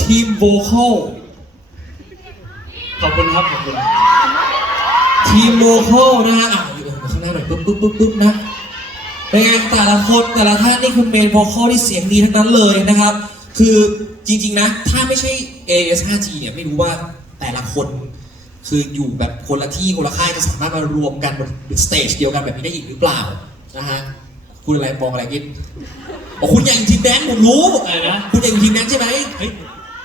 ทีมโวคอลขอบคุณครับขอบคุณทีมโวคอลนะฮะอยู่ข้างหน้าหน่อยปึ๊บนะเป็นไงแต่ละคนแต่ละท่านนี่คือเมนโวคอลที่เสียงดีทั้งนั้นเลยนะครับคือจริงๆนะถ้าไม่ใช่ AS 5G เนี่ยไม่รู้ว่าแต่ละคนคืออยู่แบบคนละที่คนละค่ายจะสามารถมารวมกันบนสเตจเดียวกันแบบนี้ได้อีกหรือเปล่านะฮะคุณอะไรมองอะไรกินบอกคุณอยากอยู่ทีมแดนผมรู้อะไรนะคุณอยากอยู่ทีมแดนใช่ไหมเฮ้ย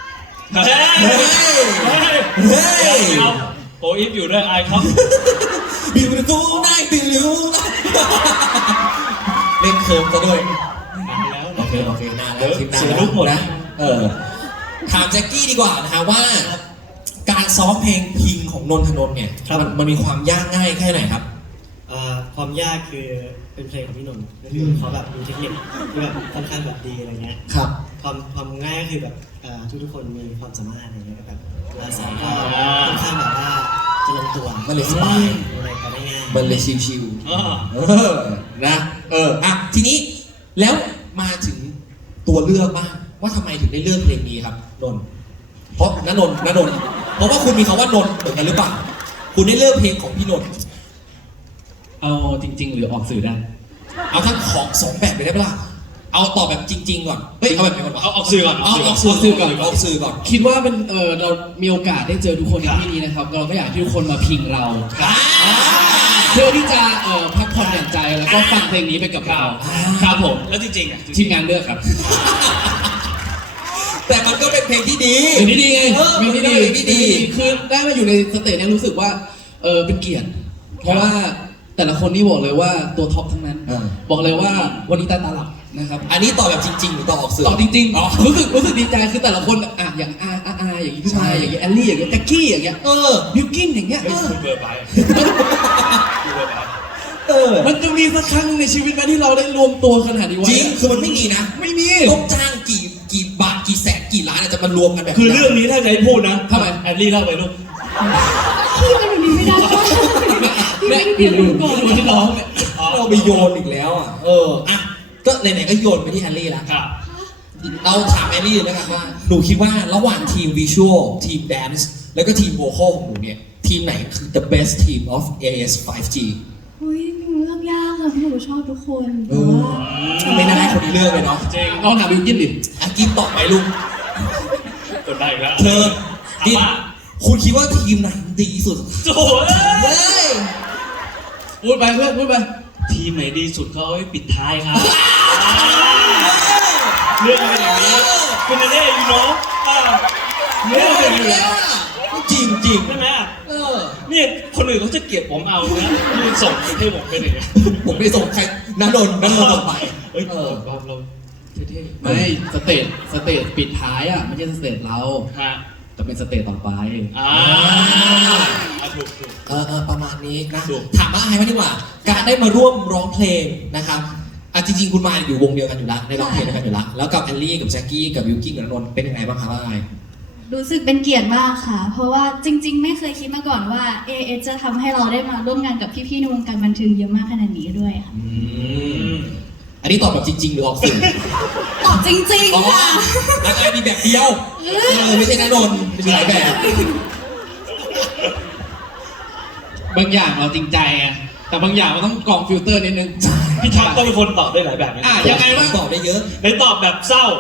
โอ้อีฟอยู่ด้วยไอคอนบิวฟูได้บิวเล่นเคิร์มซะด้วยโอเคน่าแล้วทีมน่าแล้วนะถามแจ็คกี้ดีกว่านะฮะว่าการซ้อมเพลงพิงของนนทนนท์เนี่ยมันมีความยากง่ายแค่ไหนครับความยากคือเป็นเพลงของพี่นนท์ก็คือเขาแบบมีเทคนิคที่แบบค่อนข้างแบบดีอะไรเงี้ยครับความง่ายก็คือแบบทุกคนมีความสามารถอะไรเงี้ยก็แบบเวลาซ้อมก็ค่อนข้างแบบว่าจะลงตัวมันเลยสบายอะไรก็ได้ง่ายมันเลยชิวๆนะทีนี้แล้วมาถึงตัวเลือกบ้างว่าทำไมถึงได้เลือกเพลงนี้ครับนนท์เพราะนนท์เพราะว่าคุณมีคำว่านนท์เหมือนกันหรือเปล่าคุณได้เลือกเพลงของพี่นนท์เอาจริงๆหรือออกสื่อได้เอาทั้งของสองแบบไปได้ปะล่ะเอาตอบแบบจริงๆก่อนเฮ้ยเอาแบบไหนก่อนเอาออกสื่อก่อนออกสื่อก่อนคิดว่าเป็นเรามีโอกาสได้เจอทุกคนในที่นี้นะครับเราก็อยากให้ทุกคนมาพิงเราเพื่อที่จะพักผ่อนหย่อนใจแล้วก็ฟังเพลงนี้ไปกับเราครับผมแล้วจริงๆทีมงานเลือกครับแต่มันก็เป็นเพลงที่ดีเพลงที่ดีไงเพลงที่ดีคือได้มาอยู่ในสเตจนี้รู้สึกว่าเป็นเกียรติเพราะว่าแต่ละคนนี่บอกเลยว่าตัวท็อปทั้งนั้นบอกเลยว่าวันนี้ตาหลับนะครับอันนี้ตอบแบบจริงๆหรือตอบออกสื่อตอบจริงๆรู้สึกดีใจคือแต่ละคนอย่างอย่างนี้พี่ชายอย่างนี้แอลลี่อย่างนี้แจ็คกี้อย่างเงี้ยบิวกิ้นอย่างเงี้ยคุณเบอร์ไปมันจะมีสักครั้งในชีวิตไหมที่เราได้รวมตัวขนาดนี้วะจริงคือมันไม่มีนะไม่มีต้องจ้างกี่บาทกี่แสนกี่ล้านจะมารวมกันแบบคือเรื่องนี้ถ้าใครพูดนะทำไมแอลลี่เล่าไปลูกพี่มันแบบนี้ไม่ได้พี่ไม่ได้เปลี่ยนรูปก่อนที่น้องเนี่ยเราไปโยนอีกแล้วก็ไหนๆก็โยนไปที่แอลลี่แล้วเราถามแอลลี่เลยนะครับว่าหนูคิดว่าระหว่างทีมวิชวลทีมแดนซ์แล้วก็ทีมโวคอลของหนูเนี่ยทีมไหนคือ the best team of AS 5G อุ้ยเลือกยากค่ะพี่หนูชอบทุกคนไม่น่าให้คนนี้เลือกเลยเนาะจริงลองถามบิวกิ้นดิกินต่อไปลูกกดได้อีกแล้วเธอกินคุณคิดว่าทีมไหนดีสุดโอ้ยพูดไปเพื่อนพูดไปทีมไหนดีสุดเขาให้ปิดท้ายครับเรื่องอะไรอย่างนี้คุณจะได้ยูโน่เรื่องอะไรอยู่แล้วจริงใช่ไหมเนี่ยคนอื่นเขาจะเกลียดผมเอานะคุณส่งให้ผมเป็นอย่างนี้ผมไม่ส่งใครนันนนต่อไปเราเท่ๆไม่สเตจปิดท้ายไม่ใช่สเตจเราจะเป็นสเตจต่อไปถูกประมาณนี้นะถามว่าไอ้ดีกว่าการได้มาร่วมร้องเพลงนะครับจริงๆคุณมาอยู่วงเดียวกันอยู่แล้วในร้องเพลงด้วยกันอยู่แล้วแล้วกับแอลลี่กับแจ็คกี้กับวิลกิ้งกับนนท์เป็นยังไงบ้างครับไอ้รู้สึกเป็นเกียรติมากค่ะเพราะว่าจริงๆไม่เคยคิดมาก่อนว่า AS จะทำให้เราได้มาร่วมงานกับพี่ๆในวงการบันเทิงเยอะมากขนาดนี้ด้วยค่ะอันนี้ตอบแบบจริงๆหรือออกสื่อตอบจริงๆค่ะแล้วไอ้มีแบบเดียวไม่ใช่นนท์มีหลายแบบบางอย่างเราจริงใจแต่บางอย่างมันต้องกรองฟิลเตอร์นิดนึงพี่ท็อปก็เป็นคนตอบได้หลายแบบยังไงบ้างตอบได้เยอะในตอบแบบเศร้า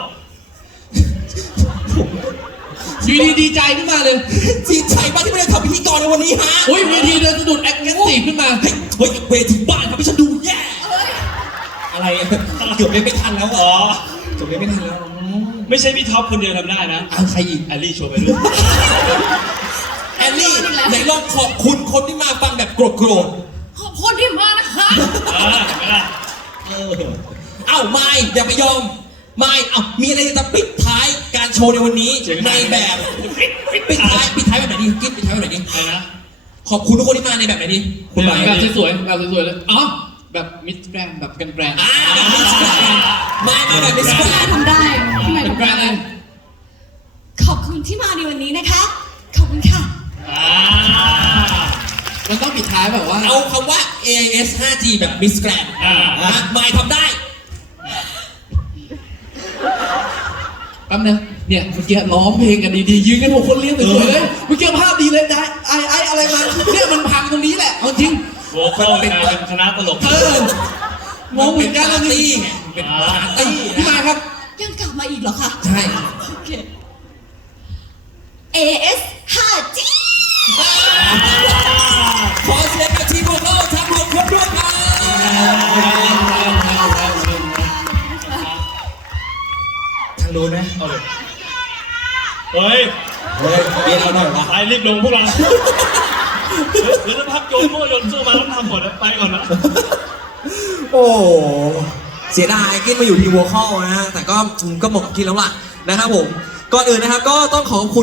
ดีใจขึ้นมาเลยดีใจมากที่ไม่ได้ทำพิธีกรในวันนี้ฮะเฮ้ยเวทีเดินสะดุดแอคทีฟขึ้นมาเฮ้ยเวทีบ้านทำให้ฉันดูแย่อะไรเกือบไม่ทันแล้วเกือบไม่ทันแล้วไม่ใช่พี่ท็อปคนเดียวทำได้นะใครอีกแอลลี่โชว์ไปเรื่อยแอลลี่ไหนลองขอบคุณคนที่มาฟังแบบโกรธขอบคุณที่มานะคะไม่อย่าไปยอมไม่มีอะไรจะปิดท้ายการโชว์ในวันนี้ในแบบปิดท้ายแบบไหนดีกิ๊บปิดท้ายแบบไหนดีขอบคุณทุกคนที่มาในแบบไหนดีคุณแบบสวยๆเลยแบบมิสแกรนแบบกันแบรนด์มาแบบมิสแกรนด์ทำได้ที่ไหนแบรนด์เลยขอบคุณที่มาในวันนี้นะคะขอบคุณค่ะมันต้องปิดท้ายแบบว่าเอาคำว่า AS 5G แบบมิสแกรนด์ไม่ทำได้แป๊บนึงเนี่ยเมื่อกี้ร้องเพลงกันดีๆยืนกัน6 คนเรียงสวยๆเลยเมื่อกี้ภาพดีเลยได้ไอ้อะไรมาเนี่ยมันพังตรงนี้แหละเอาจริงโวคอลกลายเป็นคณะตลกงงเหมือนกันแล้วนี่เป็นพี่มายครับยังกลับมาอีกเหรอคะใช่โอเค AS 5G ขอเสียงกับทีมโวคอลทั้ง6 คนด้วยครับทางโน้นไหมเอาเลยเฮ้ยเฮ้ยมีเราหน่อยวะไปรีบลงพวกเราเดี๋ยวจะพักโยนโม่โยนสู้มาต้องทำหมดนะไปก่อนนะโอ้เสียดายกินมาอยู่ทีมโวคอลนะฮะแต่ก็หมดกินแล้วล่ะนะครับผมก่อนอื่นนะครับก็ต้องขอบคุณ